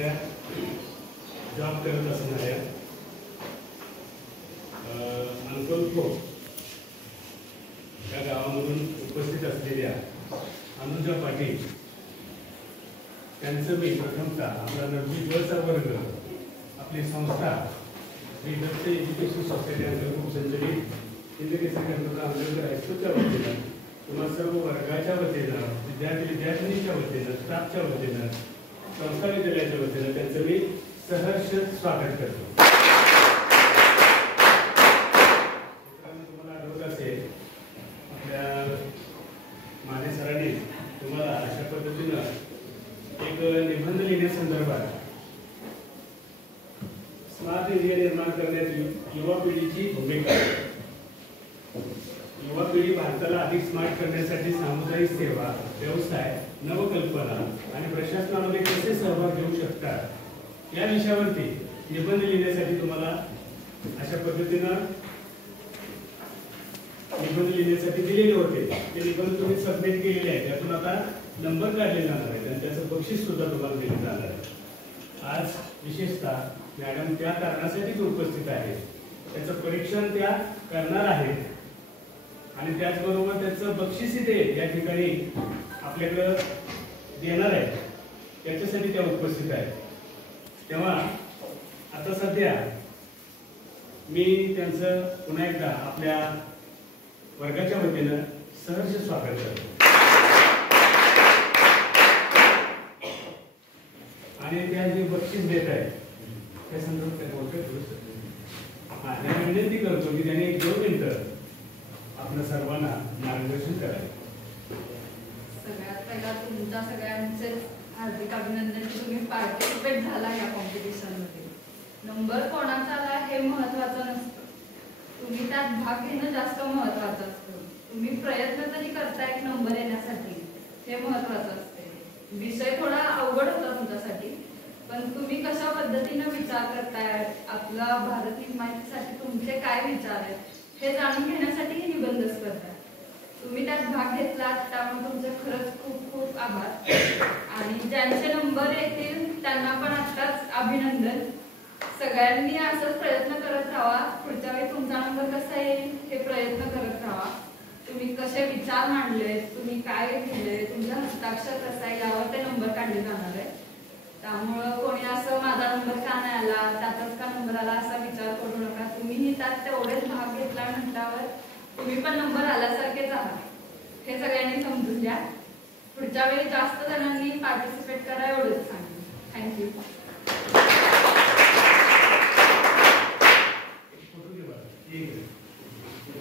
असणाऱ्या, जॉब करत असणाऱ्या अंकलको या गावामधून उपस्थित असलेल्या अनुजा पाटील त्यांचं मी प्रथमतः आपला 9वी वर्ग आपली संस्था श्री दत्त एज्युकेशन सोसायटी अंतर्गत संचलित हिंदकेसरी गणपती आंबेडकर हायस्कूलच्या वतीनं तुम्हा सर्व वर्गाच्या वतीनं विद्यार्थ्यांच्या वतीनं स्टाफच्या वतीनं संस्था विद्यालयाच्या वतीनं त्यांचं मी सहर्ष स्वागत करतो. तुम्हाला आठवत असेल आपल्या माने सरांनी तुम्हाला अशा पद्धतीनं एक निबंध लिहिण्यासंदर्भात स्मार्ट इंडिया निर्माण करण्यात युवा पिढीची भूमिका, युवा पिढी भारताला अधिक स्मार्ट करण्यासाठी सामुदायिक सेवा, व्यवसाय, नवकल्पना आणि प्रशासनामध्ये कसे सहभाग घेऊ शकतात या विषयावरती निबंध लिहिण्यासाठी तुम्हाला अशा पद्धतीनं निबंध लिहिण्यासाठी दिलेले होते. ते निबंध तुम्ही सबमिट केलेले आहे, त्यातून आता नंबर काढले जाणार आहेत आणि त्याचं बक्षीस सुद्धा तुम्हाला दिलं जाणार आहे. आज विशेषतः मॅडम त्या कारणासाठी उपस्थित आहेत, त्याचं परीक्षण त्या करणार आहेत आणि त्याचबरोबर त्याचं बक्षीस ते या ठिकाणी आपल्याकडं देणार आहे, त्याच्यासाठी त्या उपस्थित आहेत. तेव्हा आता सध्या मी त्यांचं पुन्हा एकदा आपल्या वर्गाच्या वतीनं सहर्ष स्वागत करतो आणि त्या जे बक्षीस देत आहेत त्या संदर्भात विनंती करतो की त्याने 2 मिनिटं आपल्या सर्वांना मार्गदर्शन करावे. सगळ्यात पहिला तुमच्या सगळ्यांचे हार्दिक अभिनंदन की तुम्ही पार्टिसिपेट झाला या कॉम्पिटिशन मध्ये. नंबर कोणाचा आला हे महत्त्वाचं नसतं, तुम्ही त्यात भाग घेणं जास्त महत्त्वाचं असतं. तुम्ही प्रयत्न तरी करताय एक नंबर येण्यासाठी, हे महत्त्वाचं असते. विषय थोडा अवघड होता तुमच्यासाठी, पण तुम्ही कशा पद्धतीनं विचार करताय, आपला भारत निर्मितीसाठी तुमचे काय विचार आहेत हे जाणून घेण्यासाठी ही निबंध स्पर्धा. तुम्ही त्यात भाग घेतला त्यामुळे तुमचे खरंच खूप खूप आभार. आणि ज्यांचे नंबर येतील त्यांना पण आत्ताच अभिनंदन. सगळ्यांनी असंच प्रयत्न करत राहा, पुढच्या वेळी तुमचा नंबर कसा येईल हे प्रयत्न करत राहा. तुम्ही कसे विचार मांडले, तुम्ही काय लिहिले, तुमचं हस्ताक्षर कसं आहे यावर ते नंबर काढले जाणार आहे. त्यामुळं कोणी असं माझा नंबर का नाही आला, त्याचाच का नंबर आला असा विचार करू नका. तुम्हीही त्यात तेवढेच भाग घेतला म्हटल्यावर तुम्ही पण नंबर आल्यासारखेच आहात, हे सगळ्यांनी समजून घ्या. पुढच्या वेळी जास्त जणांनी पार्टिसिपेट करा एवढंच सांगेन. थँक्यू.